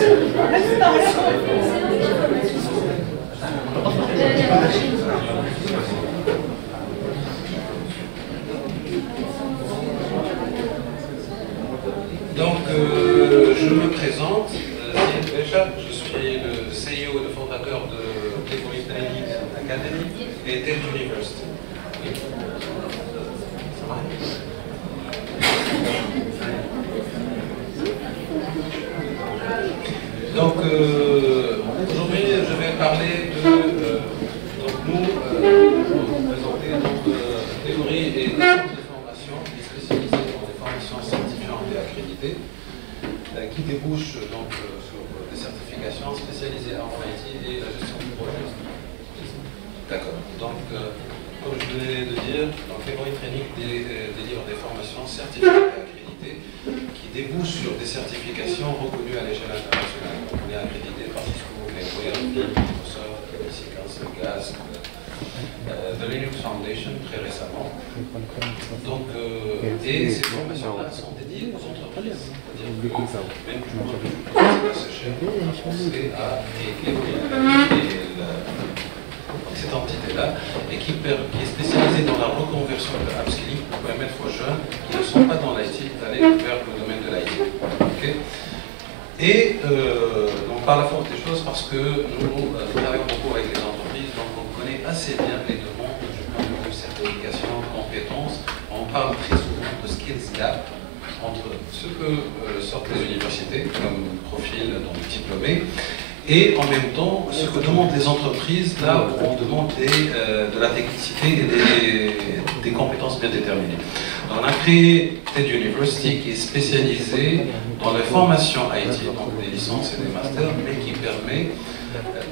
Donc, je me présente, Ziad Becha, je suis le CEO et le fondateur de Playboy Training Academy et TED University. Oui. Donc, aujourd'hui, je vais parler de donc nous présenter théorie et centre de formation qui est spécialisé dans les formations certifiantes et accréditées, qui débouchent donc sur des certifications spécialisées en IT et la gestion du projet. D'accord. Donc, comme je venais de dire, Playboy Training délivre des formations certifiantes et accréditées qui débouchent sur des certifications reconnues à l'échelle internationale. On est accrédité par Cisco, VMware, Microsoft, Sequence, GAS, The Linux Foundation très récemment. Donc, et ces formations-là sont dédiées aux entreprises. C'est-à-dire que même que ce cher, on a pensé à évoluer cette entité-là et qui est spécialisée dans la reconversion de l'upskilling pour permettre aux jeunes qui ne sont pas dans l'IT d'aller vers le domaine de l'IT. Okay. Et on parle à la force des choses parce que nous travaillons beaucoup avec les entreprises, donc on connaît assez bien les demandes du point de vue certification, compétences. On parle très souvent de skills gap entre ce que sortent les universités comme profil donc diplômé et en même temps ce que demandent les entreprises là où on demande de la technicité et des compétences bien déterminées. Donc, on a créé TED University qui est spécialisée dans les formations IT, donc des licences et des masters, mais qui permet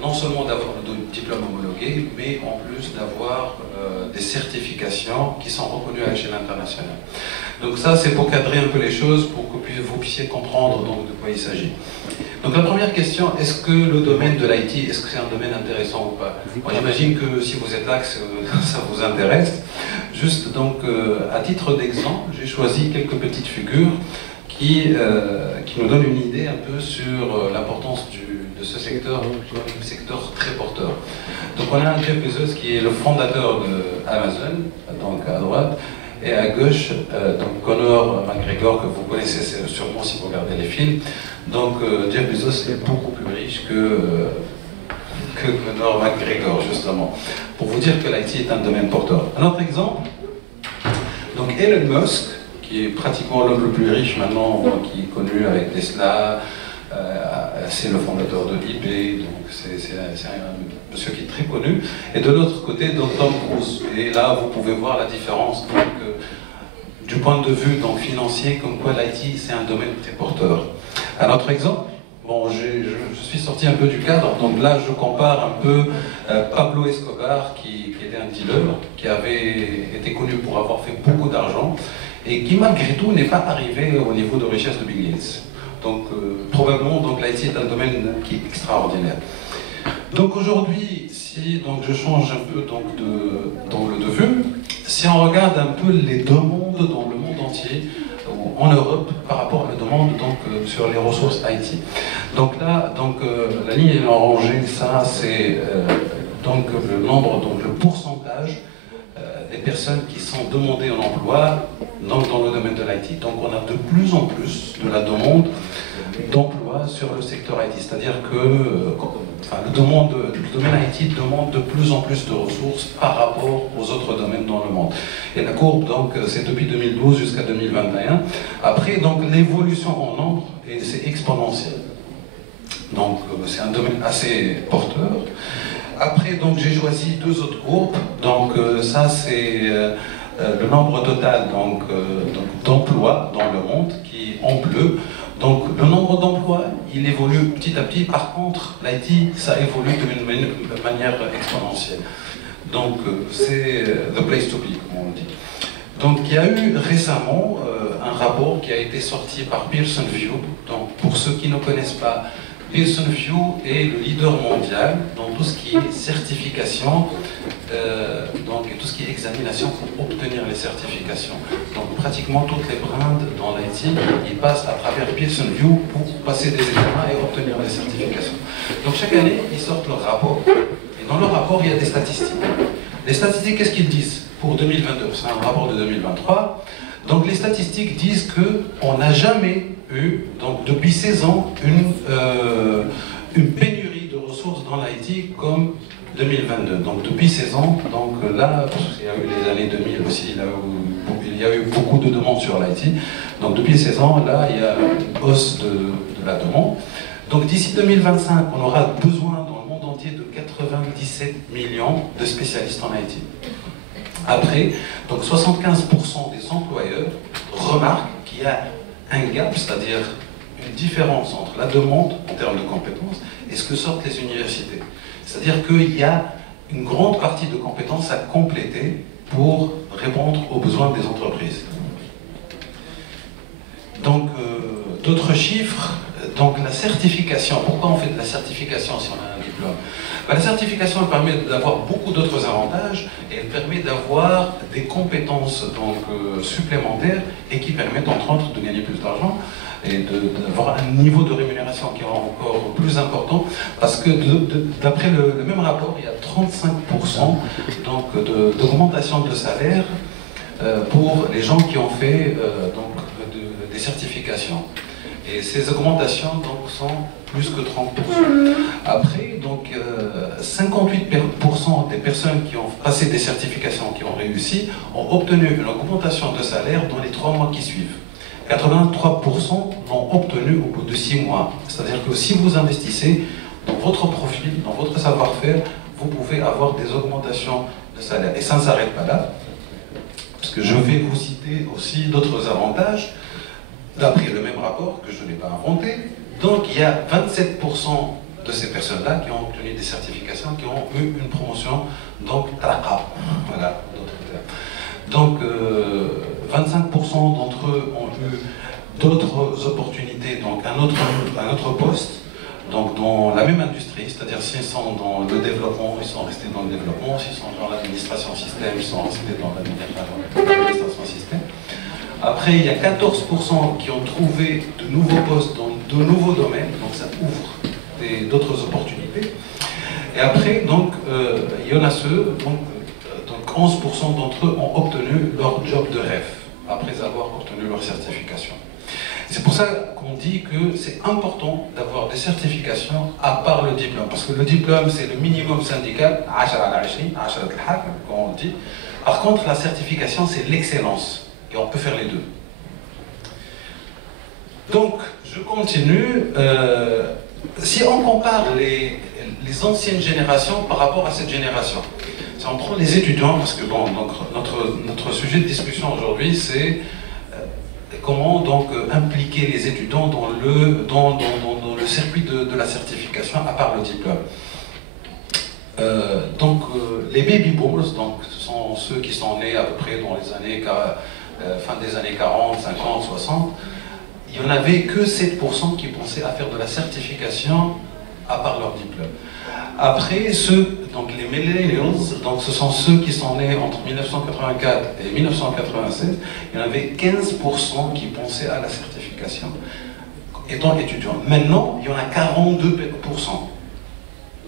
non seulement d'avoir le diplôme homologué, mais en plus d'avoir des certifications qui sont reconnues à l'échelle internationale. Donc ça, c'est pour cadrer un peu les choses, pour que vous puissiez comprendre donc, de quoi il s'agit. Donc la première question, est-ce que le domaine de l'IT, est-ce que c'est un domaine intéressant ou pas? Moi j'imagine que si vous êtes là, que ça vous intéresse. Juste donc, à titre d'exemple, j'ai choisi quelques petites figures qui nous donnent une idée un peu sur l'importance de ce secteur, un secteur très porteur. Donc on a Jeff Bezos qui est le fondateur d'Amazon, donc à droite, et à gauche, donc Conor McGregor, que vous connaissez sûrement si vous regardez les films. Donc Jeff Bezos est beaucoup plus riche que Conor McGregor, justement. Pour vous dire que l'IT est un domaine porteur. Un autre exemple, donc Elon Musk, qui est pratiquement l'homme le plus riche maintenant, qui est connu avec Tesla, c'est le fondateur de eBay, donc c'est un monsieur qui est très connu. Et de l'autre côté, donc Tom Cruise. Et là, vous pouvez voir la différence donc, du point de vue donc, financier, comme quoi l'IT, c'est un domaine très porteur. Un autre exemple, bon, je suis sorti un peu du cadre, donc là, je compare un peu Pablo Escobar, qui était un dealer, qui avait été connu pour avoir fait beaucoup d'argent, et qui malgré tout n'est pas arrivé au niveau de richesse de Bill Gates. Donc probablement l'IT est un domaine qui est extraordinaire. Donc aujourd'hui, si donc, je change un peu donc, d'angle de vue, si on regarde un peu les demandes dans le monde entier, en Europe, par rapport à la demande donc, sur les ressources IT. Donc là, donc, la ligne est rangée, ça c'est donc le nombre, donc le pourcentage des personnes qui sont demandées en emploi dans le domaine de l'IT. Donc on a de plus en plus de la demande d'emploi sur le secteur IT, c'est-à-dire que le domaine IT demande de plus en plus de ressources par rapport aux autres domaines dans le monde. Et la courbe, donc, c'est depuis 2012 jusqu'à 2021. Après, donc, l'évolution en nombre, c'est exponentiel. Donc, c'est un domaine assez porteur. Après, donc, j'ai choisi deux autres courbes. Donc, ça, c'est le nombre total d'emplois dans le monde, qui est en bleu. Donc, le nombre d'emplois, il évolue petit à petit. Par contre, l'IT, ça évolue d'une manière exponentielle. Donc, c'est the place to be, comme on dit. Donc, il y a eu récemment un rapport qui a été sorti par Pearson View. Donc, pour ceux qui ne connaissent pas, Pearson VUE est le leader mondial dans tout ce qui est certification, donc tout ce qui est examination pour obtenir les certifications. Donc pratiquement toutes les brands dans l'IT, ils passent à travers Pearson VUE pour passer des examens et obtenir les certifications. Donc chaque année, ils sortent leur rapport. Et dans leur rapport, il y a des statistiques. Les statistiques, qu'est-ce qu'ils disent pour 2022? C'est un rapport de 2023. Donc les statistiques disent qu'on n'a jamais eu, donc depuis 16 ans, une pénurie de ressources dans l'IT comme 2022. Donc depuis 16 ans, donc là, il y a eu les années 2000 aussi, il y a eu beaucoup de demandes sur l'IT. Donc depuis 16 ans, là, il y a une hausse de la demande. Donc d'ici 2025, on aura besoin dans le monde entier de 97 millions de spécialistes en IT. Après, donc 75% des employeurs remarquent qu'il y a un gap, c'est-à-dire une différence entre la demande en termes de compétences et ce que sortent les universités. C'est-à-dire qu'il y a une grande partie de compétences à compléter pour répondre aux besoins des entreprises. Donc, d'autres chiffres, donc la certification. Pourquoi on fait de la certification si on a un diplôme? La certification elle permet d'avoir beaucoup d'autres avantages et elle permet d'avoir des compétences donc, supplémentaires et qui permettent entre autres de gagner plus d'argent et d'avoir un niveau de rémunération qui est encore plus important parce que d'après le même rapport, il y a 35% d'augmentation de salaire pour les gens qui ont fait des certifications. Et ces augmentations donc, sont plus que 30%. Après, donc, 58% des personnes qui ont passé des certifications, qui ont réussi, ont obtenu une augmentation de salaire dans les 3 mois qui suivent. 83% l'ont obtenu au bout de 6 mois. C'est-à-dire que si vous investissez dans votre profil, dans votre savoir-faire, vous pouvez avoir des augmentations de salaire. Et ça ne s'arrête pas là, parce que je vais vous citer aussi d'autres avantages. D'après le même rapport, que je n'ai pas inventé, donc il y a 27% de ces personnes-là qui ont obtenu des certifications, qui ont eu une promotion, donc traqa, voilà, d'autres termes. Donc 25% d'entre eux ont eu d'autres opportunités, donc un autre poste, donc dans la même industrie, c'est-à-dire s'ils sont dans le développement, ils sont restés dans le développement, s'ils sont dans l'administration système, ils sont restés dans l'administration système. Après, il y a 14% qui ont trouvé de nouveaux postes dans de nouveaux domaines, donc ça ouvre d'autres opportunités. Et après, donc, il y en a ceux, donc 11% d'entre eux ont obtenu leur job de rêve, après avoir obtenu leur certification. C'est pour ça qu'on dit que c'est important d'avoir des certifications à part le diplôme, parce que le diplôme, c'est le minimum syndical, 10 على 20, 10 الحاكم, comme on dit. Par contre, la certification, c'est l'excellence. Et on peut faire les deux. Donc, je continue. Si on compare les anciennes générations par rapport à cette génération, si on prend les étudiants, parce que bon, donc, notre sujet de discussion aujourd'hui, c'est comment donc impliquer les étudiants dans le circuit de la certification à part le diplôme. Les baby boomers, donc, ce sont ceux qui sont nés à peu près dans les années fin des années 40, 50, 60, il n'y en avait que 7% qui pensaient à faire de la certification à part leur diplôme. Après, donc les millennials, donc ce sont ceux qui sont nés entre 1984 et 1996, il y en avait 15% qui pensaient à la certification étant étudiants. Maintenant, il y en a 42%.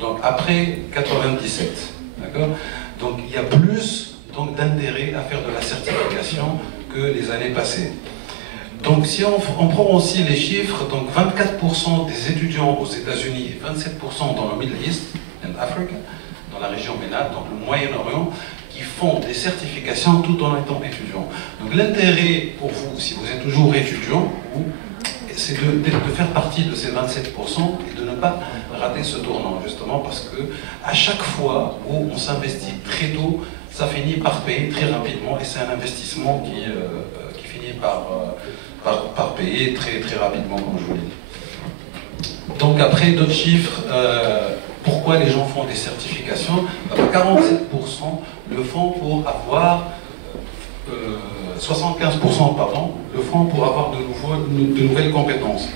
Donc après 97, d'accord? Donc il y a plus d'intérêt à faire de la certification que les années passées. Donc si on prend aussi les chiffres, donc 24% des étudiants aux États-Unis et 27% dans le Middle East and Africa, dans la région MENA, donc le Moyen-Orient, qui font des certifications tout en étant étudiants. Donc l'intérêt pour vous, si vous êtes toujours étudiant, c'est de faire partie de ces 27% et de ne pas rater ce tournant, justement parce que à chaque fois où on s'investit très tôt, ça finit par payer très rapidement et c'est un investissement qui finit par payer très, très rapidement, comme je vous l'ai dit. Donc après, d'autres chiffres, pourquoi les gens font des certifications? 47% le font pour avoir, 75% pardon, le font pour avoir de nouvelles compétences.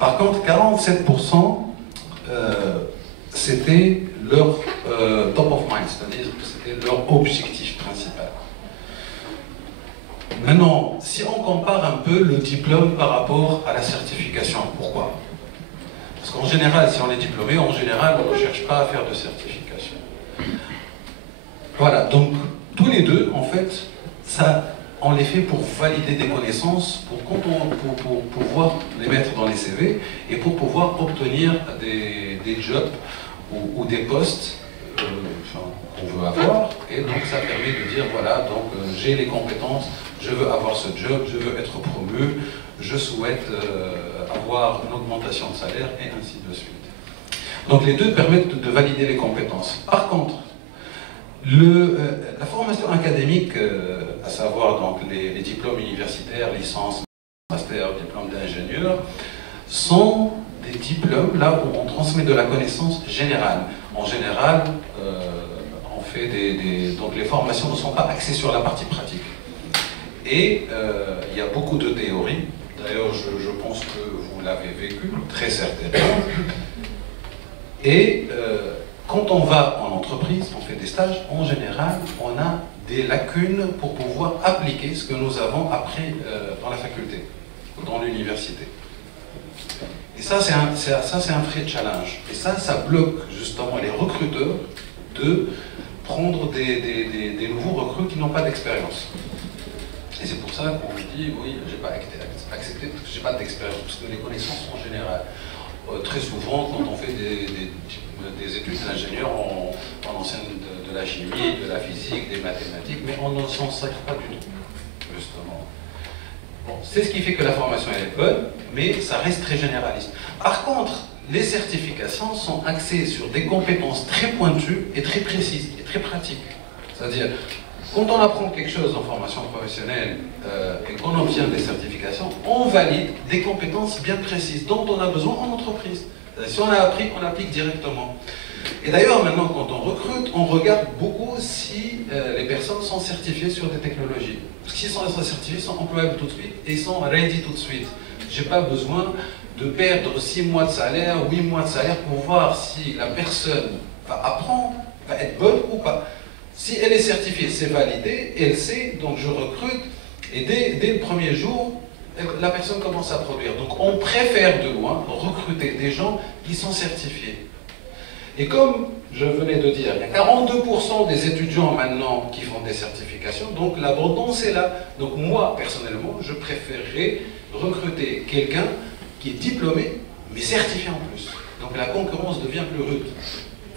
Par contre, 47% c'était leur top of mind, c'est-à-dire que c'était leur objectif principal. Maintenant, si on compare un peu le diplôme par rapport à la certification, pourquoi? Parce qu'en général, si on est diplômé, en général, on ne cherche pas à faire de certification. Voilà, donc tous les deux, en fait, ça, on les fait pour valider des connaissances, pour pouvoir les mettre dans les CV et pour pouvoir obtenir des jobs ou des postes qu'on veut avoir. Et donc ça permet de dire, voilà, donc j'ai les compétences, je veux avoir ce job, je veux être promu, je souhaite avoir une augmentation de salaire et ainsi de suite. Donc les deux permettent de valider les compétences. Par contre, la formation académique, à savoir donc les diplômes universitaires, licence, master, diplôme d'ingénieur, sont des diplômes là où on transmet de la connaissance générale. En général, on fait donc les formations ne sont pas axées sur la partie pratique. Et il y a beaucoup de théories. D'ailleurs, je pense que vous l'avez vécu, très certainement. Et quand on va en entreprise, on fait des stages, en général, on a des lacunes pour pouvoir appliquer ce que nous avons appris dans la faculté, dans l'université. Et ça, c'est un vrai challenge. Et ça bloque justement les recruteurs de prendre des nouveaux recrues qui n'ont pas d'expérience. Et c'est pour ça qu'on me dit, oui, j'ai pas accepté parce que j'ai pas d'expérience, parce que les connaissances en général. Très souvent, quand on fait des études d'ingénieur, on enseigne de la chimie, de la physique, des mathématiques, mais on ne s'en sert pas du tout, justement. Bon, c'est ce qui fait que la formation est bonne, mais ça reste très généraliste. Par contre, les certifications sont axées sur des compétences très pointues et très précises et très pratiques. C'est-à-dire, quand on apprend quelque chose en formation professionnelle et qu'on obtient des certifications, on valide des compétences bien précises dont on a besoin en entreprise. Si on a appris, on applique directement. Et d'ailleurs, maintenant, quand on recrute, on regarde beaucoup si les personnes sont certifiées sur des technologies. Parce qu'ils sont certifiés, ils sont employables tout de suite et ils sont ready tout de suite. Je n'ai pas besoin de perdre 6 mois de salaire, 8 mois de salaire pour voir si la personne va apprendre, va être bonne ou pas. Si elle est certifiée, c'est validé, elle sait, donc je recrute, et dès le premier jour, la personne commence à produire. Donc on préfère de loin recruter des gens qui sont certifiés. Et comme je venais de dire, il y a 42% des étudiants maintenant qui font des certifications, donc l'abondance est là. Donc moi, personnellement, je préférerais recruter quelqu'un qui est diplômé, mais certifié en plus. Donc la concurrence devient plus rude.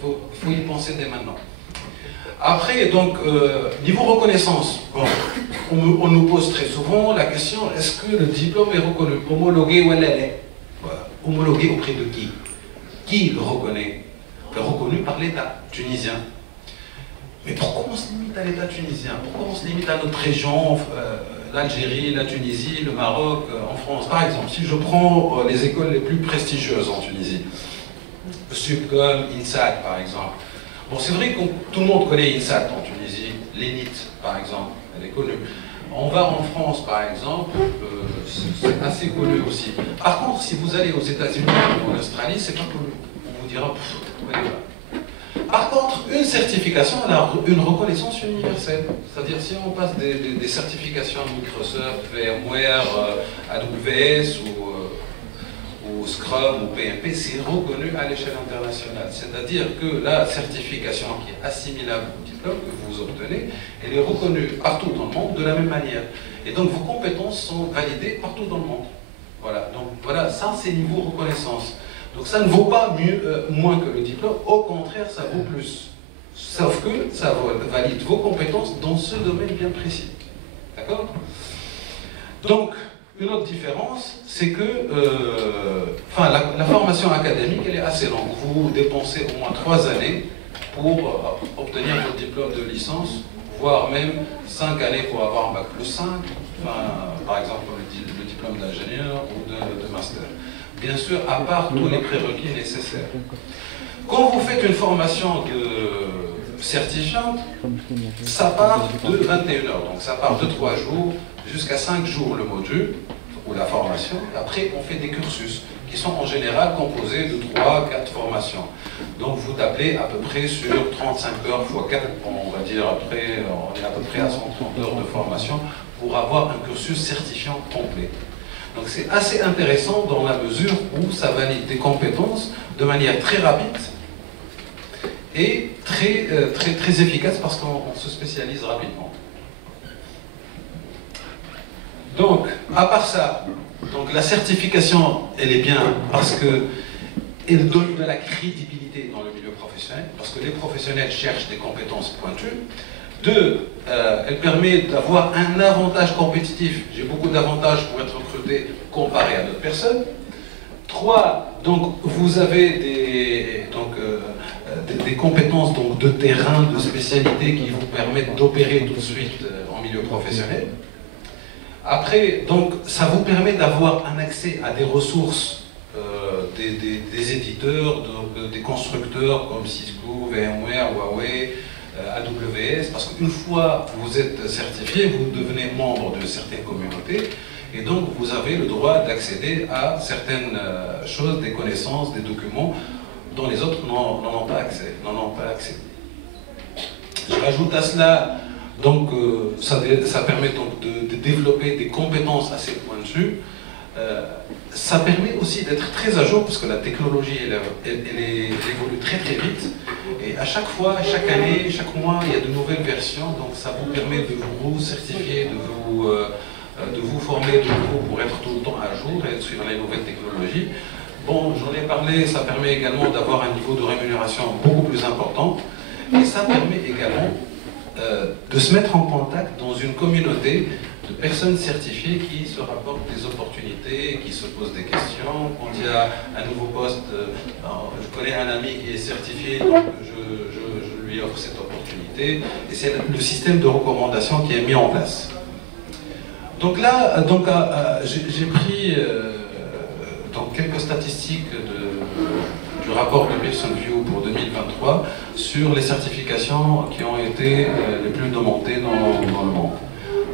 Il faut y penser dès maintenant. Après, donc, niveau reconnaissance, bon, on nous pose très souvent la question, est-ce que le diplôme est reconnu, homologué ou elle est homologué auprès de qui? Qui le reconnaît? Il est reconnu par l'État tunisien. Mais pourquoi on se limite à l'État tunisien? Pourquoi on se limite à notre région, l'Algérie, la Tunisie, le Maroc, en France? Par exemple, si je prends les écoles les plus prestigieuses en Tunisie, Subcom, INSAT par exemple. Bon, c'est vrai que tout le monde connaît INSAT en Tunisie, l'ENIT par exemple, elle est connue. On va en France par exemple, c'est assez connu aussi. Par contre, si vous allez aux États-Unis ou en Australie, c'est pas connu. On vous dira, par contre, une certification, elle a une reconnaissance universelle. C'est-à-dire, si on passe des certifications Microsoft, VMware, AWS ou Scrum ou PMP, c'est reconnu à l'échelle internationale. C'est-à-dire que la certification qui est assimilable au diplôme que vous obtenez, elle est reconnue partout dans le monde de la même manière. Et donc vos compétences sont validées partout dans le monde. Voilà, donc voilà, ça c'est niveau reconnaissance. Donc ça ne vaut pas moins que le diplôme, au contraire ça vaut plus. Sauf que ça valide vos compétences dans ce domaine bien précis. D'accord? Donc, une autre différence, c'est que la formation académique, elle est assez longue. Vous dépensez au moins 3 années pour obtenir votre diplôme de licence, voire même 5 années pour avoir un bac plus 5, par exemple le diplôme d'ingénieur ou de master. Bien sûr, à part tous les prérequis nécessaires. Quand vous faites une formation de certifiante, ça part de 21 heures, donc ça part de 3 jours jusqu'à 5 jours le module, ou la formation. Après, on fait des cursus qui sont en général composés de 3-4 formations. Donc vous tablez à peu près sur 35 heures x 4, on va dire après, on est à peu près à 130 heures de formation pour avoir un cursus certifiant complet. Donc c'est assez intéressant dans la mesure où ça valide des compétences de manière très rapide et très efficace parce qu'on se spécialise rapidement. Donc, à part ça, donc la certification, elle est bien parce qu'elle donne de la crédibilité dans le milieu professionnel, parce que les professionnels cherchent des compétences pointues. Deux, elle permet d'avoir un avantage compétitif. J'ai beaucoup d'avantages pour être recruté comparé à d'autres personnes. Trois, donc vous avez des compétences donc, de terrain, de spécialité qui vous permettent d'opérer tout de suite en milieu professionnel. Après, donc, ça vous permet d'avoir un accès à des ressources des éditeurs, des constructeurs comme Cisco, VMware, Huawei, AWS, parce qu'une fois que vous êtes certifié, vous devenez membre de certaines communautés, et donc vous avez le droit d'accéder à certaines choses, des connaissances, des documents, dont les autres n'en ont pas accès. Je rajoute à cela, donc ça permet donc de développer des compétences assez pointues. Ça permet aussi d'être très à jour parce que la technologie elle évolue très vite et à chaque fois, chaque année, chaque mois il y a de nouvelles versions, donc ça vous permet de vous certifier, de vous former de nouveau pour être tout le temps à jour et suivre les nouvelles technologies. Bon, j'en ai parlé, ça permet également d'avoir un niveau de rémunération beaucoup plus important et ça permet également de se mettre en contact dans une communauté de personnes certifiées qui se rapportent des opportunités, qui se posent des questions. Quand il y a un nouveau poste, je connais un ami qui est certifié, donc je lui offre cette opportunité. Et c'est le système de recommandation qui est mis en place. Donc là, j'ai pris quelques statistiques du rapport de Pearson VUE pour 2023 sur les certifications qui ont été les plus demandées dans le monde.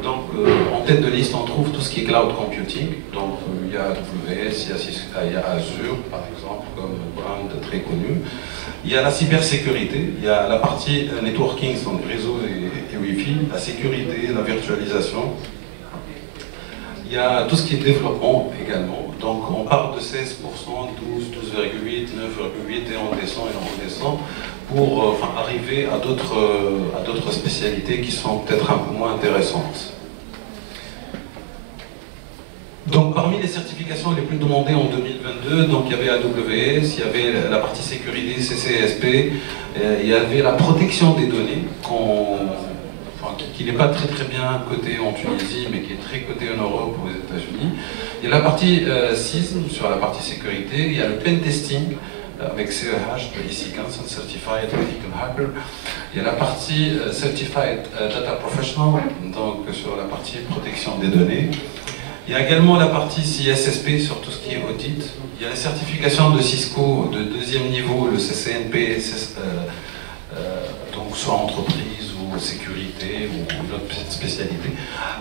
Donc, en tête de liste, on trouve tout ce qui est cloud computing. Donc, il y a AWS, il y a Azure, par exemple, comme brand très connu. Il y a la cybersécurité, il y a la partie networking, donc réseau et Wi-Fi, la sécurité, la virtualisation. Il y a tout ce qui est développement également. Donc, on part de 16%, 12, 12,8, 9,8 et on descend pour arriver à d'autres spécialités qui sont peut-être un peu moins intéressantes. Donc parmi les certifications les plus demandées en 2022, donc il y avait AWS, il y avait la partie sécurité CCSP, il y avait la protection des données qui n'est pas très bien cotée en Tunisie mais qui est très cotée en Europe ou aux États-Unis. Il y a la partie CISM sur la partie sécurité, il y a le pen testing avec CEH de IC15, Certified Ethical Hacker. Il y a la partie Certified Data Professional, donc sur la partie protection des données. Il y a également la partie CSSP sur tout ce qui est audit. Il y a la certification de Cisco de deuxième niveau, le CCNP, donc soit entreprise ou sécurité ou d'autres spécialités.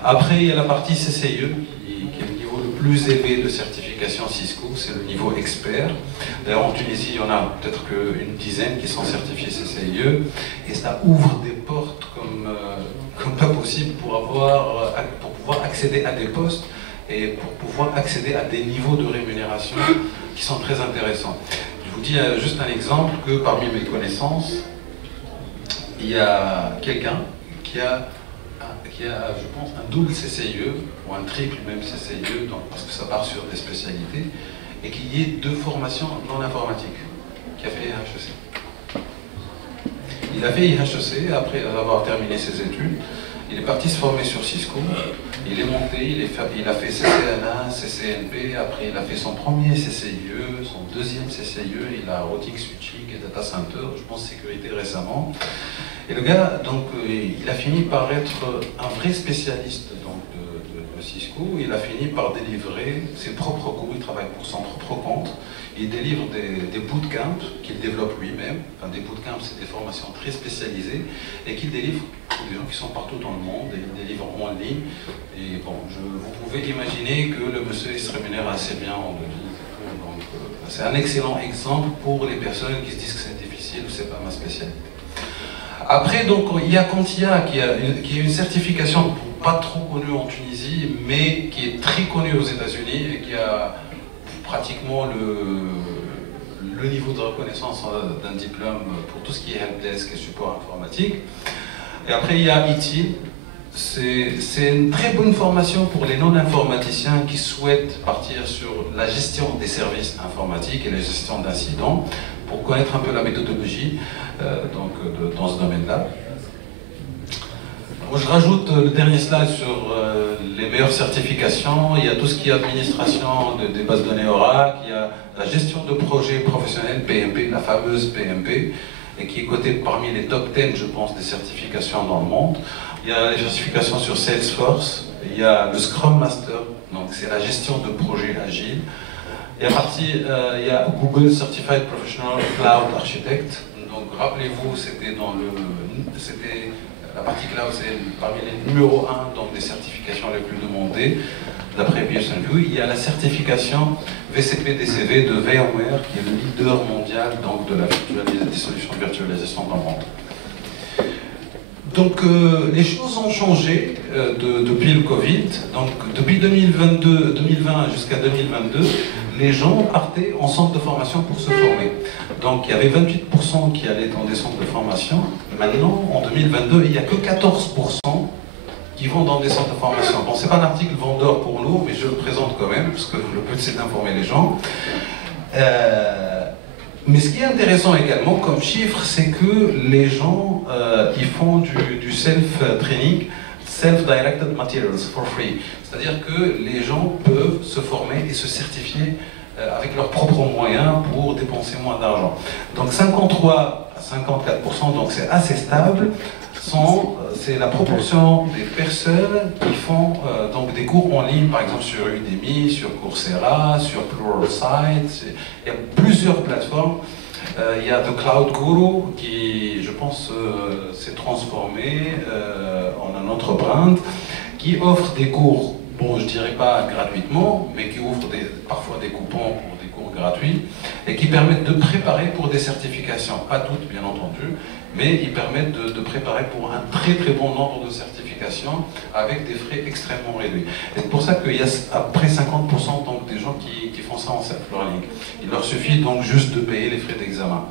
Après, il y a la partie CCIE, qui est le niveau le plus élevé de certification Cisco, c'est le niveau expert. D'ailleurs, en Tunisie, il y en a peut-être qu'une dizaine qui sont certifiés CCIE, et ça ouvre des portes comme pas possible pour pouvoir accéder à des postes et pour pouvoir accéder à des niveaux de rémunération qui sont très intéressants. Je vous dis juste un exemple que parmi mes connaissances, il y a quelqu'un qui a, je pense, un double CCIE, ou un triple même CCIE, donc, parce que ça part sur des spécialités, et qui est de formation dans l'informatique, qui a fait IHEC. Il a fait IHEC après avoir terminé ses études. Il est parti se former sur Cisco, il est monté, il a fait CCNA, CCNP, après il a fait son premier CCIE, son deuxième CCIE, il a routing, switching et data center, je pense sécurité récemment. Et le gars, donc, il a fini par être un vrai spécialiste donc, de Cisco, il a fini par délivrer ses propres cours, il travaille pour son propre compte, il délivre des bootcamps qu'il développe lui-même, enfin des bootcamps c'est des formations très spécialisées, et qu'il délivre pour des gens qui sont partout dans le monde, et il délivre en ligne, et bon, vous pouvez imaginer que le monsieur il se rémunère assez bien en devis, donc c'est un excellent exemple pour les personnes qui se disent que c'est difficile, c'est pas ma spécialité. Après, donc, il y a Contia qui est une certification pas trop connue en Tunisie, mais qui est très connue aux États-Unis et qui a pratiquement le niveau de reconnaissance d'un diplôme pour tout ce qui est helpdesk et support informatique. Et après, il y a ITIL. C'est une très bonne formation pour les non-informaticiens qui souhaitent partir sur la gestion des services informatiques et la gestion d'incidents, pour connaître un peu la méthodologie dans ce domaine-là. Je rajoute le dernier slide sur les meilleures certifications. Il y a tout ce qui est administration des bases de données Oracle, il y a la gestion de projets professionnels, PMP, la fameuse PMP, et qui est cotée parmi les top 10, je pense, des certifications dans le monde. Il y a les certifications sur Salesforce, il y a le Scrum Master, donc c'est la gestion de projets agiles. Il y a Google Certified Professional Cloud Architect. Donc rappelez-vous, la partie cloud, c'est parmi les numéros 1 donc des certifications les plus demandées, d'après Pearson VUE. Il y a la certification VCP-DCV de VMware, qui est le leader mondial donc, de des solutions de virtualisation dans le monde. Donc les choses ont changé depuis le Covid. Donc depuis 2020 jusqu'à 2022, les gens partaient en centre de formation pour se former. Donc il y avait 28% qui allaient dans des centres de formation. Maintenant, en 2022, il n'y a que 14% qui vont dans des centres de formation. Bon, c'est pas un article vendeur pour nous, mais je le présente quand même, parce que le but c'est d'informer les gens. Mais ce qui est intéressant également comme chiffre, c'est que les gens ils font du self-training, self-directed materials for free. C'est-à-dire que les gens peuvent se former et se certifier avec leurs propres moyens pour dépenser moins d'argent. Donc 53 à 54%, donc c'est assez stable. C'est la proportion des personnes qui font donc des cours en ligne, par exemple sur Udemy, sur Coursera, sur Pluralsight. Il y a plusieurs plateformes. Il y a The Cloud Guru qui, je pense, s'est transformé en un autre brand, qui offre des cours, bon, je dirais pas gratuitement, mais qui offre parfois des coupons pour des cours gratuits et qui permettent de préparer pour des certifications. Pas toutes, bien entendu, mais ils permettent de préparer pour un très très bon nombre de certifications avec des frais extrêmement réduits. Et c'est pour ça qu'il y a à peu près 50% donc, des gens qui font ça en self-learning. Il leur suffit donc juste de payer les frais d'examen.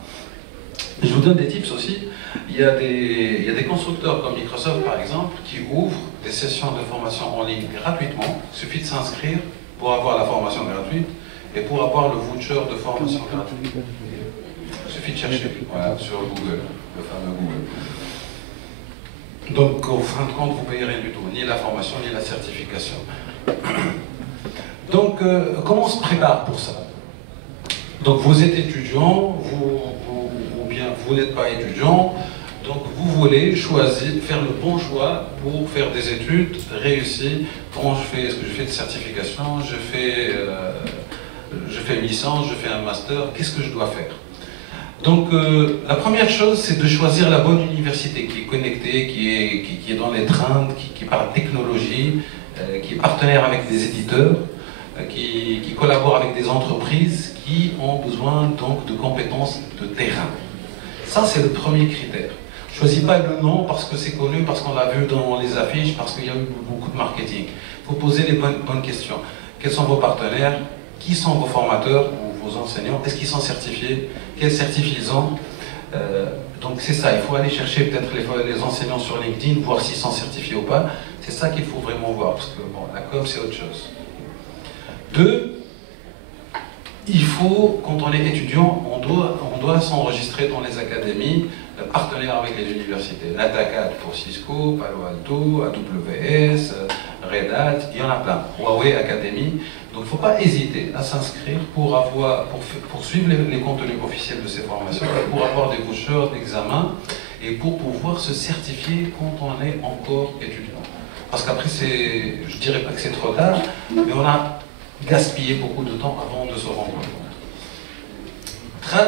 Je vous donne des tips aussi. Il y a des constructeurs comme Microsoft par exemple qui ouvrent des sessions de formation en ligne gratuitement. Il suffit de s'inscrire pour avoir la formation gratuite et pour avoir le voucher de formation gratuite. Il suffit de chercher voilà, sur Google, le fameux Google. Donc, au fin de compte, vous ne payez rien du tout, ni la formation, ni la certification. Donc, comment on se prépare pour ça? Donc, vous êtes étudiant, ou bien vous n'êtes pas étudiant, donc vous voulez choisir, faire le bon choix pour faire des études réussies. Comment je fais? Est-ce que je fais de certification? Je fais une licence, je fais un master, qu'est-ce que je dois faire? Donc la première chose, c'est de choisir la bonne université qui est connectée, qui est dans les trends, qui parle technologie, qui est partenaire avec des éditeurs, qui collabore avec des entreprises qui ont besoin donc de compétences de terrain. Ça, c'est le premier critère. Choisis pas le nom parce que c'est connu, parce qu'on l'a vu dans les affiches, parce qu'il y a eu beaucoup de marketing. Il faut poser les bonnes questions. Quels sont vos partenaires? Qui sont vos formateurs ou vos enseignants? Est-ce qu'ils sont certifiés? Quels certifs ils ont? Donc c'est ça, il faut aller chercher peut-être les enseignants sur LinkedIn, voir s'ils sont certifiés ou pas. C'est ça qu'il faut vraiment voir, parce que bon, la com c'est autre chose. 2, il faut, quand on est étudiant, on doit s'enregistrer dans les académies partenaires avec les universités. L'ATACAD pour Cisco, Palo Alto, AWS, Red Hat, il y en a plein. Huawei Academy. Donc il ne faut pas hésiter à s'inscrire pour suivre les contenus officiels de ces formations, pour avoir des vouchers d'examen et pour pouvoir se certifier quand on est encore étudiant. parce qu'après, je dirais pas que c'est trop tard, mais on a gaspillé beaucoup de temps avant de se rendre compte.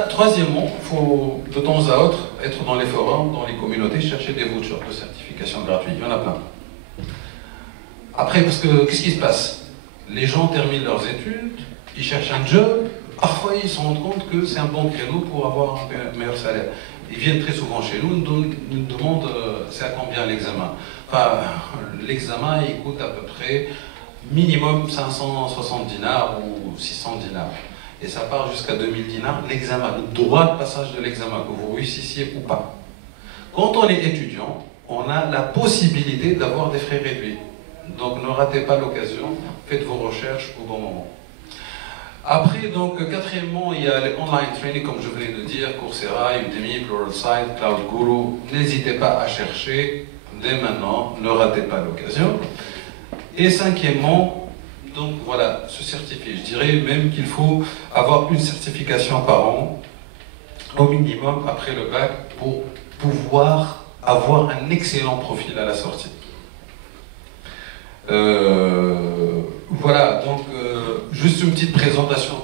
Troisièmement, il faut de temps à autre être dans les forums, dans les communautés, chercher des vouchers de certification gratuite. Il y en a plein. Après, parce que qu'est-ce qui se passe? Les gens terminent leurs études, ils cherchent un job, parfois ils se rendent compte que c'est un bon créneau pour avoir un meilleur salaire. Ils viennent très souvent chez nous, nous demandent c'est à combien l'examen. Enfin, l'examen il coûte à peu près minimum 560 dinars ou 600 dinars. Et ça part jusqu'à 2000 dinars, l'examen, le droit de passage de l'examen, que vous réussissiez ou pas. Quand on est étudiant, on a la possibilité d'avoir des frais réduits. Donc ne ratez pas l'occasion, faites vos recherches au bon moment. Après, donc, quatrièmement, il y a les online training, comme je venais de dire, Coursera, Udemy, Pluralsight, Cloud Guru. N'hésitez pas à chercher dès maintenant, ne ratez pas l'occasion. Et cinquièmement, donc voilà, se certifier. Je dirais même qu'il faut avoir une certification par an, au minimum après le bac, pour pouvoir avoir un excellent profil à la sortie. Voilà, donc juste une petite présentation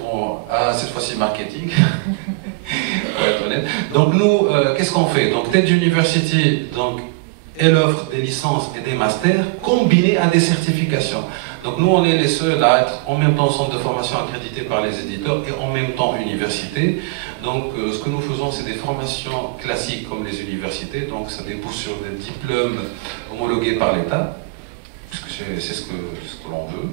à cette fois-ci marketing, pour être honnête. Donc nous, qu'est-ce qu'on fait? Donc TED University, donc, elle offre des licences et des masters combinés à des certifications. Donc nous, on est les seuls à être en même temps centre de formation accrédité par les éditeurs et en même temps université. Donc ce que nous faisons, c'est des formations classiques comme les universités, donc ça débouche sur des diplômes homologués par l'État, puisque c'est ce que l'on veut.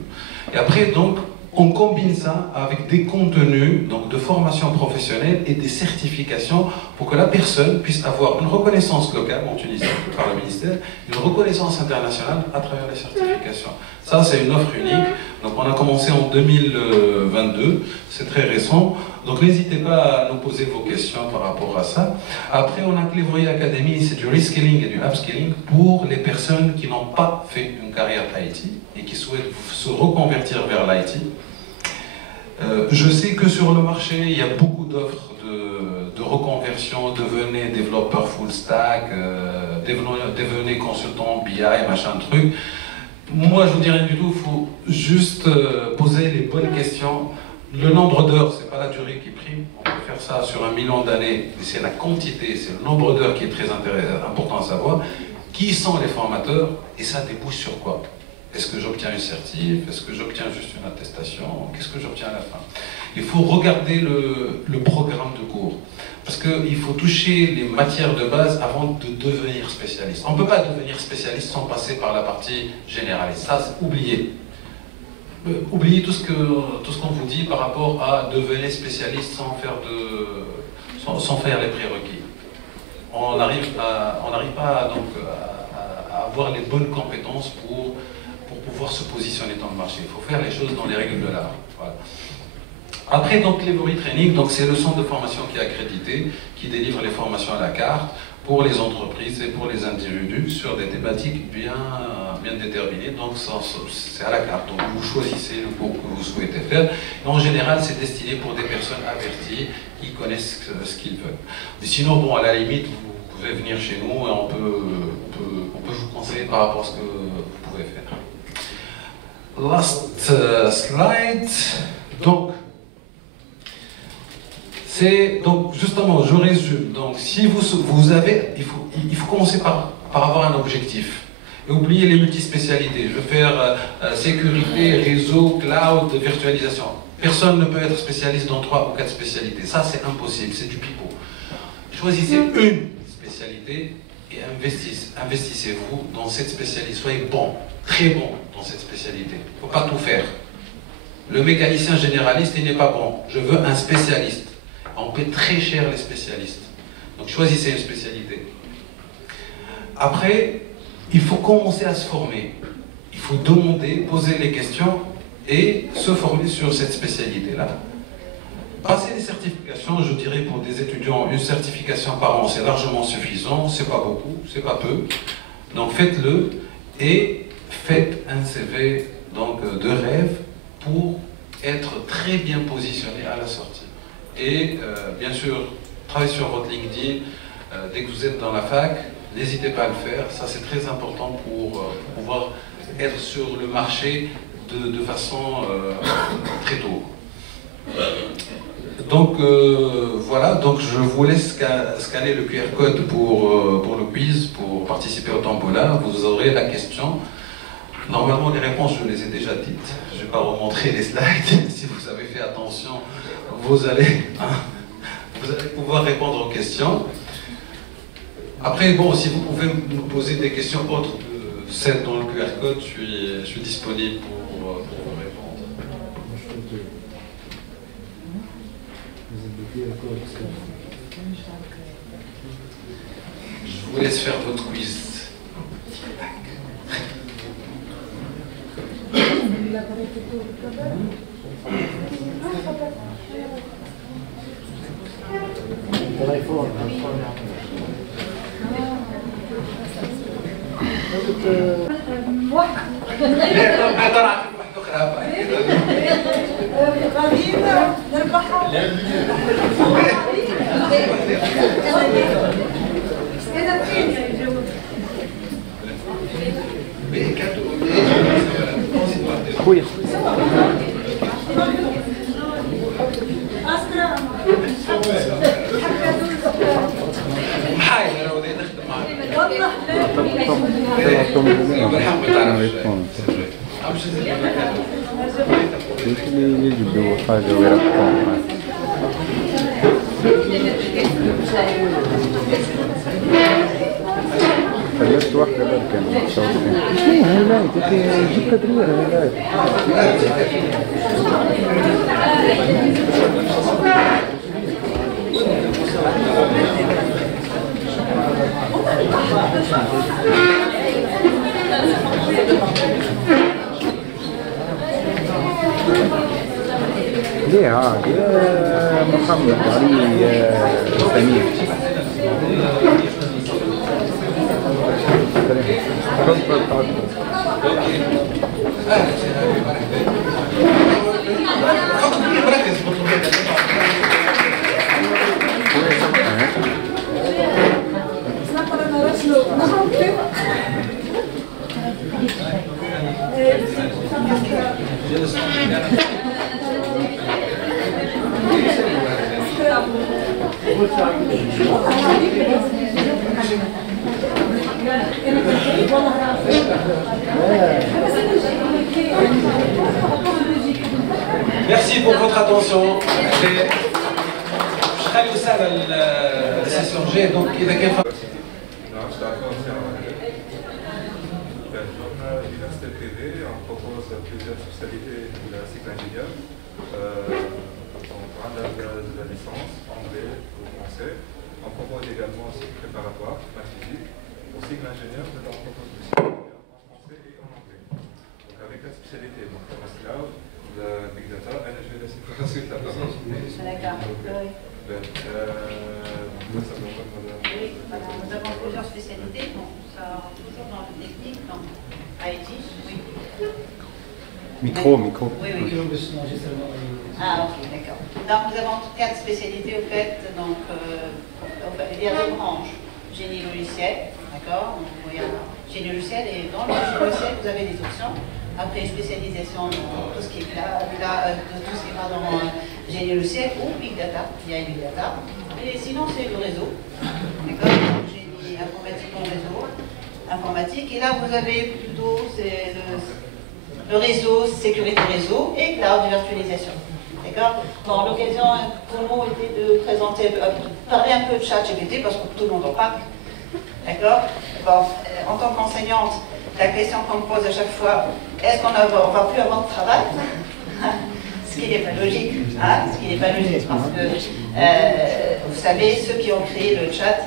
Et après, donc, on combine ça avec des contenus donc, de formation professionnelle et des certifications pour que la personne puisse avoir une reconnaissance locale en Tunisie par le ministère, une reconnaissance internationale à travers les certifications. Ça, c'est une offre unique. Donc, on a commencé en 2022, c'est très récent. Donc, n'hésitez pas à nous poser vos questions par rapport à ça. Après, on a Clevery Academy, c'est du reskilling et du upskilling pour les personnes qui n'ont pas fait une carrière IT et qui souhaitent se reconvertir vers l'IT. Je sais que sur le marché, il y a beaucoup d'offres de reconversion, devenez développeur full stack, devenez consultant BI, machin truc. Moi, je vous dis rien du tout, il faut juste poser les bonnes questions. Le nombre d'heures, c'est pas la durée qui prime, on peut faire ça sur 1 million d'années, c'est la quantité, c'est le nombre d'heures qui est très important à savoir. Qui sont les formateurs et ça débouche sur quoi? Est-ce que j'obtiens une certif? Est-ce que j'obtiens juste une attestation? Qu'est-ce que j'obtiens à la fin? Il faut regarder le programme de cours. Parce qu'il faut toucher les matières de base avant de devenir spécialiste. On ne peut pas devenir spécialiste sans passer par la partie généraliste. Ça, c'est oublié. Oubliez tout ce qu'on vous dit par rapport à devenir spécialiste sans faire les prérequis. On n'arrive pas donc, à avoir les bonnes compétences pour pouvoir se positionner dans le marché. Il faut faire les choses dans les règles de l'art. Voilà. Après, donc, Clevery Training, c'est le centre de formation qui est accrédité, qui délivre les formations à la carte pour les entreprises et pour les individus sur des thématiques bien déterminées. Donc, c'est à la carte. Donc, vous choisissez le cours que vous souhaitez faire. Et en général, c'est destiné pour des personnes averties qui connaissent ce qu'ils veulent. Mais sinon, bon, à la limite, vous pouvez venir chez nous et on peut vous conseiller par rapport à ce que vous pouvez faire. Last slide. Donc, justement, je résume. Donc, si vous avez, il faut commencer par avoir un objectif. Et oublier les multispécialités. Je veux faire sécurité, réseau, cloud, virtualisation. Personne ne peut être spécialiste dans 3 ou 4 spécialités. Ça, c'est impossible, c'est du pipeau. Choisissez une spécialité et investissez-vous dans cette spécialité. Soyez bon, très bon dans cette spécialité. Il ne faut pas tout faire. Le mécanicien généraliste, il n'est pas bon. Je veux un spécialiste. On paie très cher les spécialistes. Donc choisissez une spécialité. Après, il faut commencer à se former. Il faut demander, poser les questions et se former sur cette spécialité-là. Passer les certifications, je dirais pour des étudiants, une certification par an, c'est largement suffisant, c'est pas beaucoup, c'est pas peu. Donc faites-le et faites un CV donc, de rêve pour être très bien positionné à la sortie. Et bien sûr, travaillez sur votre LinkedIn dès que vous êtes dans la fac. n'hésitez pas à le faire. Ça, c'est très important pour pouvoir être sur le marché de façon très tôt. Donc voilà, donc je vous laisse scanner le QR code pour le quiz, pour participer au tombola. Vous aurez la question. Normalement, les réponses, je les ai déjà dites. Je ne vais pas remontrer les slides. Si vous avez fait attention, vous allez pouvoir répondre aux questions. Après, bon, si vous pouvez nous poser des questions autres de celles dans le QR code, je suis disponible pour vous répondre. Je vous laisse faire votre quiz. خلصت واحدة بقى كان ايه هايلايت جيب تدرير هايلايت ليه عاد يا محمد علي يا سمير Merci pour votre attention. Je serai au salle à la session G, donc il y a quelqu'un. L'université privée, on propose plusieurs spécialités de la cycle ingénieur. On prend de la licence, anglais ou français. On propose également un cycle préparatoire, maths physique. Au cycle ingénieur, on propose le cycle en français et en anglais. Donc avec la spécialité, donc le cloud, le big data, et je vais laisser ensuite la parole. D'accord. Oui, voilà, nous avons plusieurs spécialités, donc ça rentre toujours dans le technique, donc IT, oui. Micro. Oui. Ah, ok, d'accord. Donc nous avons 4 spécialités au fait, donc il y a 2 branches. Génie logiciel, d'accord. Donc il y a génie logiciel et dans le génie logiciel vous avez des options. Après spécialisation dans tout ce qui est génie logiciel ou big data, il y a big data. Et sinon c'est le réseau, d'accord. Génie informatique en réseau, informatique. Et là vous avez plutôt le réseau, sécurité réseau et cloud virtualisation. D'accord. Bon, l'occasion pour nous était de présenter, parler un peu de ChatGPT parce que tout le monde en parle. D'accord. Bon, en tant qu'enseignante, la question qu'on me pose à chaque fois, est-ce qu'on ne va plus avoir de travail? Ce qui n'est pas logique, hein, ce qui n'est pas logique, parce que vous savez, ceux qui ont créé le chat,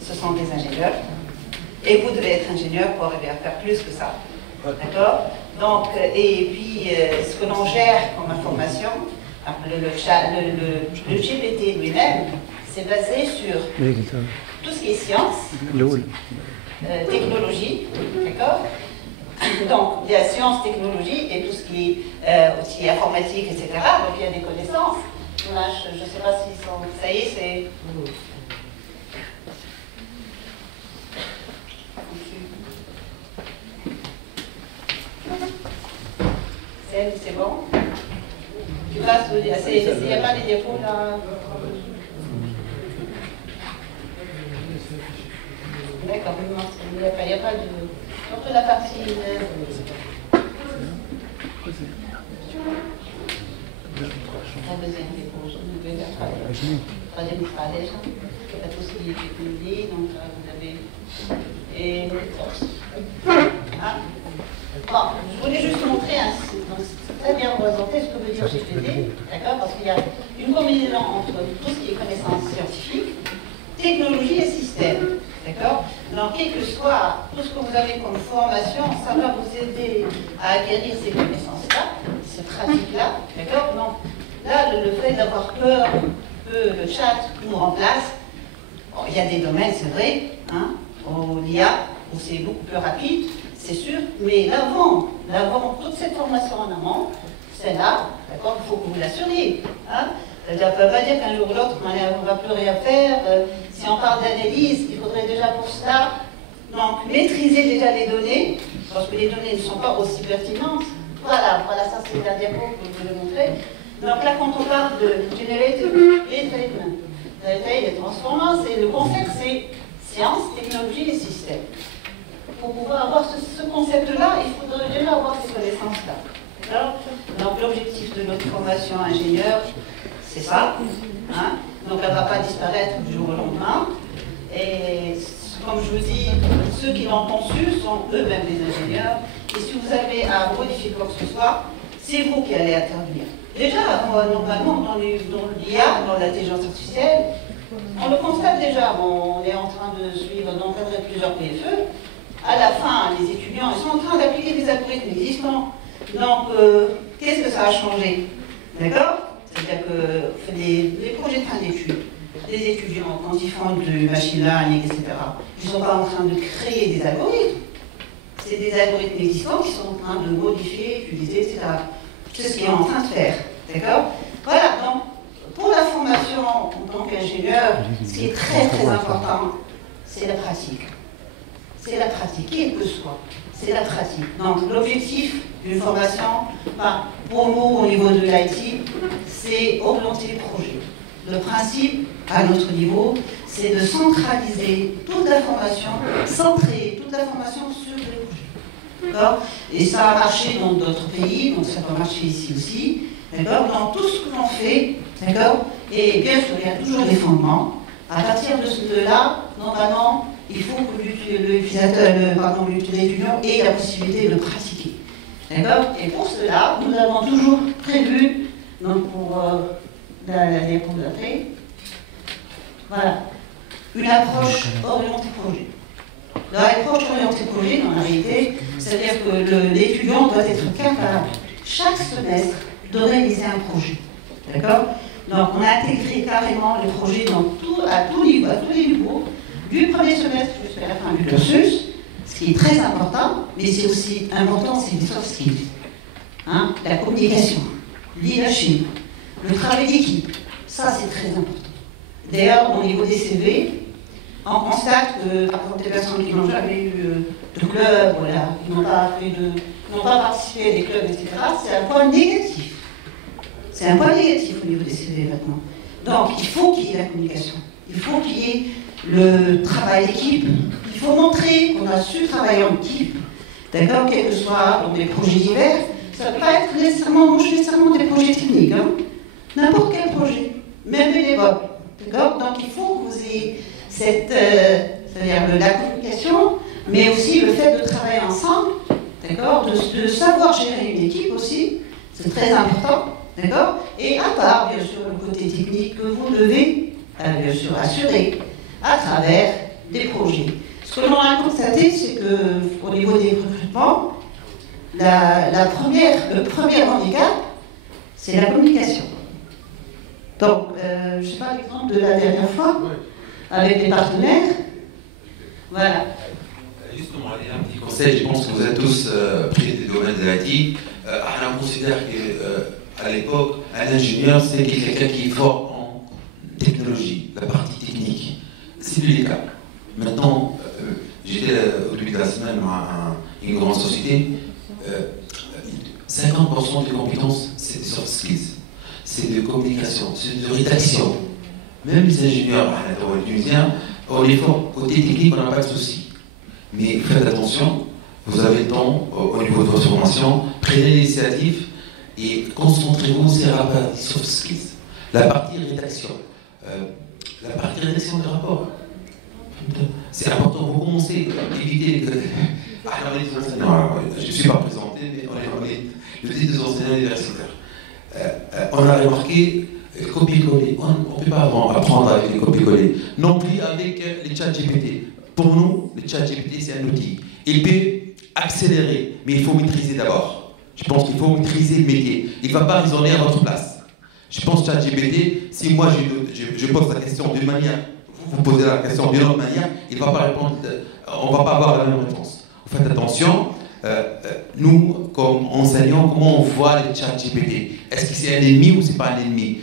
ce sont des ingénieurs, et vous devez être ingénieur pour arriver à faire plus que ça, d'accord? Donc, et puis, ce que l'on gère comme information, le GPT lui-même, c'est basé sur tout ce qui est science, technologie, d'accord? Donc, il y a sciences, technologie et tout ce qui est aussi informatique, etc. Donc, il y a des connaissances. Là, je ne sais pas s'ils sont... Ça y est, c'est... C'est bon? Tu passes au... Il n'y a pas des diapos là? D'accord, il n'y a pas de... Surtout la partie... La deuxième diapo, troisième collège, il y a tout ce qui est publié, donc là vous avez... Et... Ah. Bon, je voulais juste montrer, donc c'est très bien représenté ce que veut dire GPD, d'accord, parce qu'il y a une combinaison entre tout ce qui est connaissance scientifique, technologie et système, d'accord. Donc, quel que soit tout ce que vous avez comme formation, ça va vous aider à acquérir ces connaissances-là, ces pratiques-là, d'accord. Donc, là, le fait d'avoir peur que le chat nous remplace, bon, il y a des domaines, c'est vrai, hein, l'IA, où c'est beaucoup plus rapide, c'est sûr, mais l'avant, toute cette formation en amont, c'est là, d'accord, il faut que vous l'assuriez. Hein. C'est-à-dire, on ne peut pas dire qu'un jour ou l'autre, on ne va plus rien faire. Si on parle d'analyse, il faudrait déjà pour cela, donc, maîtriser déjà les données, parce que les données ne sont pas aussi pertinentes. Voilà, ça c'est la diapo que je voulais montrer. Donc là, quand on parle de generative retraitement, les transformants, le concept c'est science, technologie et système. Pour pouvoir avoir ce concept-là, il faudrait déjà avoir ces connaissances-là. Donc l'objectif de notre formation ingénieur, c'est ça. Hein. Donc elle ne va pas disparaître du jour au lendemain. Et comme je vous dis, ceux qui l'ont conçu sont eux-mêmes des ingénieurs. Et si vous avez à modifier quoi que ce soit, c'est vous qui allez intervenir. Déjà, normalement, dans l'IA, dans l'intelligence artificielle, on le constate déjà. On est en train de suivre, d'encadrer plusieurs PFE. À la fin, les étudiants, ils sont en train d'appliquer des algorithmes existants. Donc, qu'est-ce que ça a changé? D'accord? C'est-à-dire que les projets de fin d'études, les étudiants, quand ils font du machine learning, etc., ils ne sont pas en train de créer des algorithmes. C'est des algorithmes existants qui sont en train de modifier, utiliser, etc. C'est ce qu'ils sont en train de faire. D'accord? Voilà, donc, pour la formation en tant qu'ingénieur, ce qui est très très important, c'est la pratique. C'est la pratique, quelle que soit. C'est la pratique. Donc, l'objectif d'une formation, pour nous, au niveau de l'IT, c'est orienter les projets. Le principe, à notre niveau, c'est de centraliser toute l'information, centrer toute l'information sur les projets. D'accord? Et ça a marché dans d'autres pays, donc ça peut marcher ici aussi. D'accord? Dans tout ce que l'on fait, d'accord? Et bien sûr, il y a toujours des fondements. À partir de là, normalement, il faut que l'étudiant ait la possibilité de pratiquer. D'accord? Et pour cela, nous avons toujours prévu, donc pour la diapo d'après, voilà, une approche orientée projet. L'approche orientée projet, dans la réalité, c'est-à-dire que l'étudiant doit être capable, chaque semestre, de réaliser un projet. D'accord? Donc, on a intégré carrément les projets à tous les niveaux, du premier semestre jusqu'à la fin du cursus, ce qui est très important, mais c'est aussi important, c'est les soft skills. Hein, la communication, le leadership, le travail d'équipe, ça c'est très important. D'ailleurs, au niveau des CV, on constate que, par exemple, des personnes qui n'ont jamais eu de club, voilà, qui n'ont pas participé à des clubs, etc., c'est un point négatif. C'est un point négatif au niveau des CV maintenant. Donc, il faut qu'il y ait la communication. Il faut qu'il y ait le travail d'équipe. Il faut montrer qu'on a su travailler en équipe. D'accord? Quel que soit des projets divers, ça ne peut pas être nécessairement des projets techniques. Hein. N'importe quel projet, même bénévole. D'accord? Donc, il faut que vous ayez c'est-à-dire la communication, mais aussi le fait de travailler ensemble, d'accord? De savoir gérer une équipe aussi, c'est très important. D'accord? Et à part, bien sûr, le côté technique que vous devez, bien sûr, assurer à travers des projets. Ce que l'on a constaté, c'est qu'au niveau des recrutements, le premier handicap, c'est la communication. Donc, je ne sais pas l'exemple de la dernière fois, avec des partenaires. Voilà. Justement, il y a un petit conseil, je pense que vous êtes tous pris des domaines de l'IT. On considère qu'à l'époque, un ingénieur, c'est quelqu'un qui est fort en technologie, la partie technique. C'est plus le cas. Maintenant, j'étais au début de la semaine à une grande société. 50% des compétences, c'est des soft skills. C'est de communication, c'est de rédaction. Même les ingénieurs, les Tunisiens, on est fort. Côté technique, on n'a pas de souci. Mais faites attention, vous avez le temps, au niveau de votre formation, prenez l'initiative et concentrez-vous sur la partie soft skills. La partie rédaction. La partie rédaction des rapports. C'est important, vous commencez à éviter que... je ne suis pas présenté, mais on est le titre des enseignants universitaires. On a remarqué copier-coller. On ne peut pas apprendre avec les copier-coller. Non plus avec les chats GPT. Pour nous, le chat GPT, c'est un outil. Il peut accélérer, mais il faut maîtriser d'abord. Je pense qu'il faut maîtriser le métier. Il ne va pas raisonner à votre place. Je pense que ChatGPT, si moi je pose la question d'une manière, vous posez la question d'une autre manière, il ne va pas répondre, on ne va pas avoir la même réponse. Faites attention, nous, comme enseignants, comment on voit le ChatGPT? Est-ce que c'est un ennemi ou c'est pas un ennemi?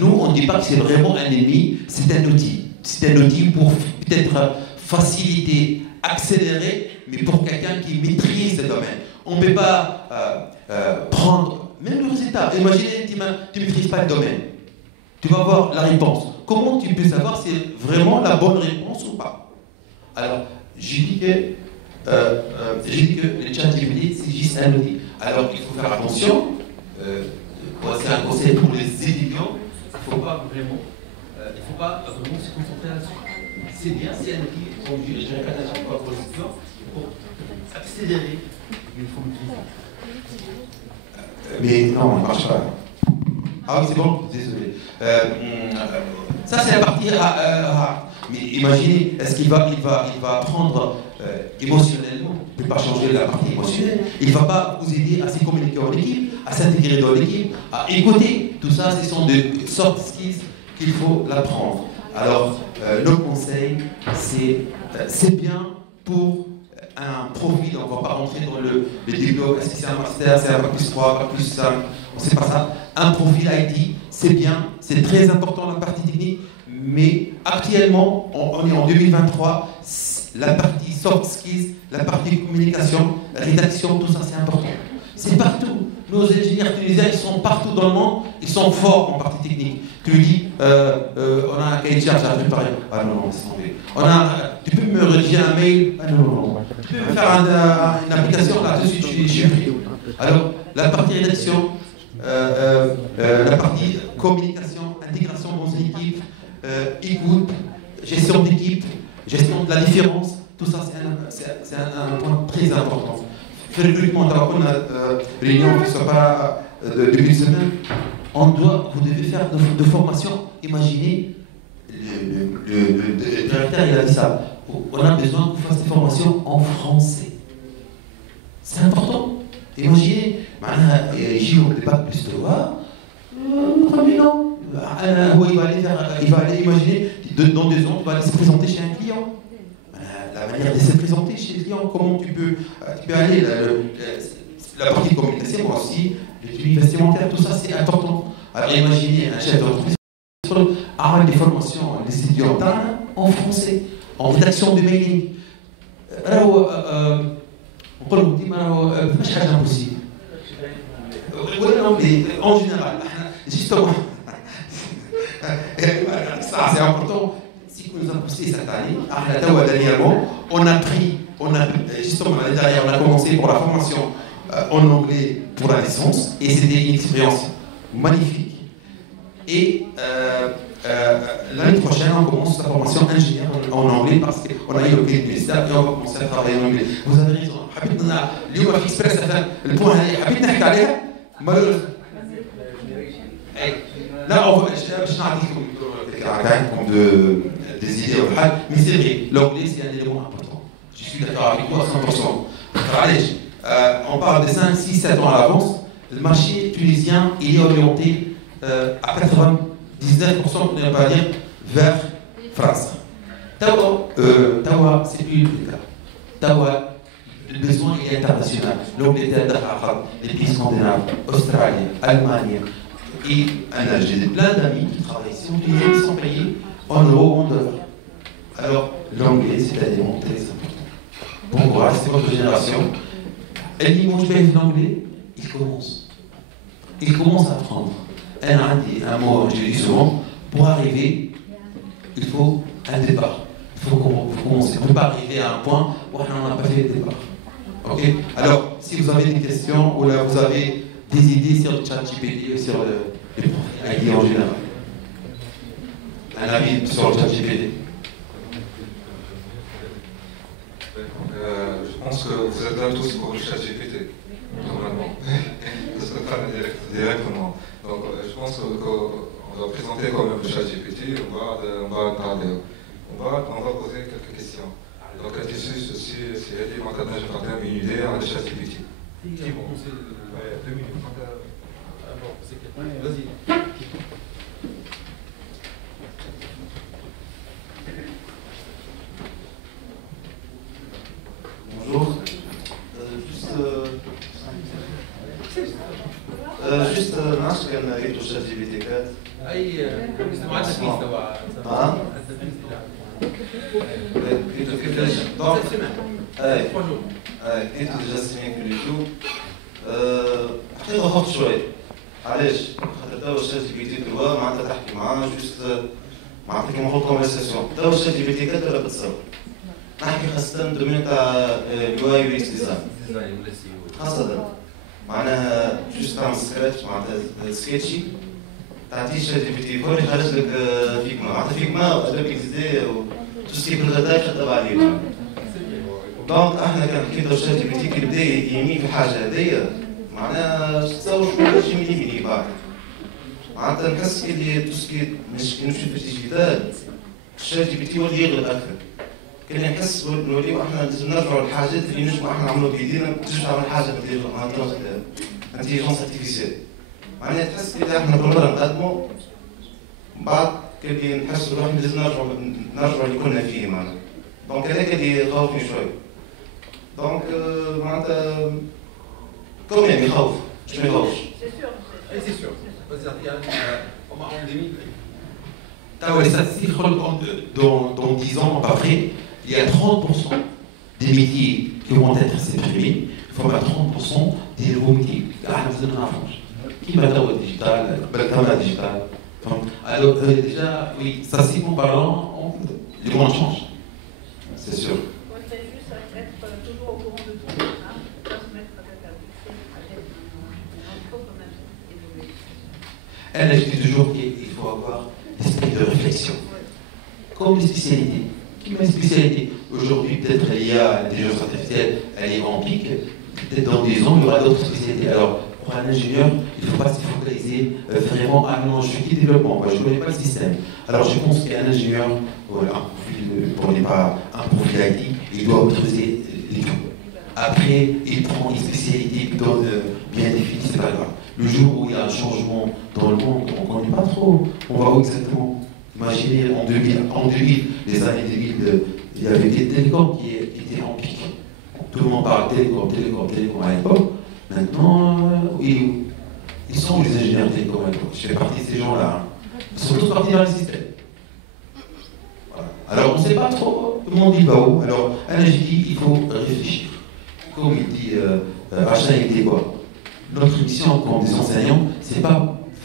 Nous, on ne dit pas que c'est vraiment un ennemi, c'est un outil. C'est un outil pour peut-être faciliter, accélérer, mais pour quelqu'un qui maîtrise le domaine. On ne peut pas prendre même le résultat. Imaginez, tu ne maîtrises pas le domaine. Tu vas voir la réponse. Comment tu peux savoir si c'est vraiment la bonne réponse ou pas? Alors, je dis que le ChatGPT, c'est juste un outil. Alors, il faut faire attention. C'est un conseil pour les étudiants. Il ne faut pas vraiment se concentrer là-dessus. C'est bien, c'est un outil, comme je répète à chaque fois pour les étudiants, pour accélérer. Il faut maîtriser. Mais non, on ne marche pas. Ah oui, c'est bon, désolé. Ça, c'est la partie rare. Mais imaginez, est-ce qu'il va apprendre émotionnellement? Il ne peut pas changer la partie émotionnelle. Il ne va pas vous aider à se communiquer en équipe, à s'intégrer dans l'équipe, à écouter. Tout ça, ce sont des soft skills qu'il faut l'apprendre. Alors, le conseil, c'est bien pour un profil, on ne va pas rentrer dans le diplôme, est-ce que c'est un master, c'est un bac plus 3, bac plus 5, on ne sait pas ça. Un profil IT, c'est bien, c'est très important la partie technique, mais actuellement, on est en 2023, la partie soft skills, la partie communication, rédaction, tout ça c'est important. C'est partout. Nos ingénieurs tunisiens, ils sont partout dans le monde, ils sont forts en partie technique. Tu lui dis, on a un cahier de charge à préparer. Ah non, non, c'est tombé. Tu peux me rédiger un mail. Ah non, non, non. Tu peux me faire une application là-dessus, je suis pris. Alors, la partie rédaction, la partie communication, intégration dans une équipe, écoute, gestion d'équipe, gestion de la différence, tout ça c'est un point très important. Recrutement, on a réunion qui ne soit pas de début de semaine. Vous devez faire de formation. Imaginez, le directeur il a dit ça. On a besoin que vous fassiez des formations en français. C'est important. Imaginez, j'ai le bac plus 3, premier non. Il va aller imaginer, dans 2 ans, il va aller se présenter chez un client. La manière de se présenter chez le client, comment tu peux aller, la partie communication, moi aussi, l'étude vestimentaire, tout ça c'est important. Alors imaginez un chef d'entreprise avoir des formations, des étudiants en français, en rédaction de mailing. On peut le dire, c'est pas impossible. Oui, non, mais en général, justement, ça c'est important. Ce que nous avons poussé cette année, dernièrement, on a justement l'année dernière, on a commencé pour la formation en anglais pour la licence, et c'était une expérience magnifique. Et l'année prochaine, on commence la formation ingénieur en anglais parce qu'on a eu le prix du ministère et on va commencer à travailler en anglais. Vous avez raison. اليوم في اكسبريس البوان هذه حبيت نحكي عليها لا باش نعطيكم عندكم des idées au حال mais c'est vrai l'anglais c'est un élément important. Je suis d'accord avec vous à 100%. On parle de 5, 6, 7 ans à l'avance. Le marché tunisien il est orienté à 99% pour ne pas dire vers France. Tawa c'est plus le cas. Tawa le besoin est international. L'Angleterre, les pays scandinaves, Australie, Allemagne et j'ai plein d'amis qui travaillent ici en Tunisie qui sont payés en euros, en dollars. Alors l'anglais c'est un élément très important. Bon courage, c'est votre génération. Elle dit moi je paye l'anglais, il commence. Il commence à apprendre. Un mot, je dis souvent, pour arriver, il faut un départ. Il faut commencer. On ne peut pas arriver à un point où on n'a pas fait le départ. Ok? Alors, si vous avez des questions ou là vous avez des idées sur le chat GPT ou sur les profils ID en général, un avis sur le chat GPT. Je pense que vous êtes là tous pour le chat GPT, normalement. Ce serait pas directement. Donc je pense qu'on va présenter quand même le chat GPT, on va parler. On va poser quelques questions. Donc la question c'est elle maintenant je partage une idée à le chat GPT. C'est bon, c'est 2 minutes. Bon, c'est clair. Vas-y. Bonjour. Juste ناقص كان ريتو شات جي بي تي 4 اي مع التدريس تبع ريتو كيفاش دونك ريتو ديجا سيمين في اليوتيوب حقيقة خفت شوية علاش؟ خاطر توا شات جي بي تي 3 معناتها تحكي معاه جوست معناتها كيما نقولو كونفرساسيون توا شات جي بي تي 4 بتصور نحكي خاصة دومين تاع اليو اي يو اكس ديزاين خاصة معناها جوست تعمل سكراتش معناتها سكيتشي تعطيه شات جي بي تي 4 يخرج لك فيجما معناتها فيجما ادوب اكس دي وتوسكي في الغداء يخدم عليه دونك احنا كان حكينا شات جي بي تي كي بدا يمين في الحاجة هذيا معناها تصور شوية شي ميلي بعد معناتها نحس كي توسكي مش كي نمشي في الديجيتال الشات جي بي تي يولي يغلب أكثر كنا نحس نوليو احنا لازم نرجعوا للحاجات اللي نجموا احنا نعملوا بايدينا باش نعمل حاجه انتيليجونس ارتيفيسيال معناها تحس اذا احنا كل مره نقدموا من بعد كي نحسوا روحنا لازم نرجعوا اللي كنا فيه معناها دونك هذاك اللي يخوفني شويه دونك معناتها كوميم يخوف مش ما يخوفش سي سور Les statistiques dans 10 ans après, il y a 30% des métiers qui vont être supprimés. Il faut pas 30% des nouveaux métiers. Qui va dans le digital, le digital. Alors déjà, oui, statistiquement parlant, le monde change. C'est sûr. Il faut juste être toujours au courant de tout, pas se mettre peut-être à fixer il faut quand même évoluer. Elle a dit toujours qu'il faut avoir l'esprit de réflexion. Comme les spécialités. Comme les spécialités. Aujourd'hui, peut-être il y a des choses artificielles, elle est en pic. Peut-être dans 10 ans, il y aura d'autres spécialités. Alors, pour un ingénieur, il ne faut pas se focaliser vraiment à non, je suis qui développement, je ne connais pas le système. Alors, je pense qu'un ingénieur, voilà, un profil, pour ne pas un profil IT, il doit maîtriser les tout. Après, il prend une spécialité bien définie, c'est pas grave. Le jour où il y a un changement dans le monde, on ne connaît pas trop, on va où exactement. Imaginez en 2000, les années 2000, il y avait des télécoms qui étaient en pic. Tout le monde parle télécom à l'époque. Maintenant, ils sont les ingénieurs télécoms à l'époque. Je fais partie de ces gens-là. Ils sont tous partis dans le système. Voilà. Alors on ne sait pas trop, tout le monde dit va où. Alors, un ingénieur, il faut réfléchir. Comme il dit Rachin, il dit quoi? Notre mission comme des enseignants, c'est pas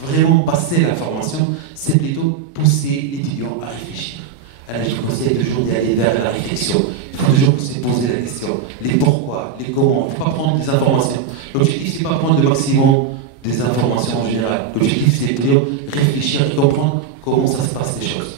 vraiment passer l'information, c'est plutôt pousser l'étudiant à réfléchir. Alors, je vous conseille toujours d'aller vers la réflexion. Il faut toujours se poser la question, les pourquoi, les comment. Il ne faut pas prendre des informations. L'objectif, c'est pas prendre le maximum des informations en général. L'objectif, c'est plutôt réfléchir et comprendre comment ça se passe les choses.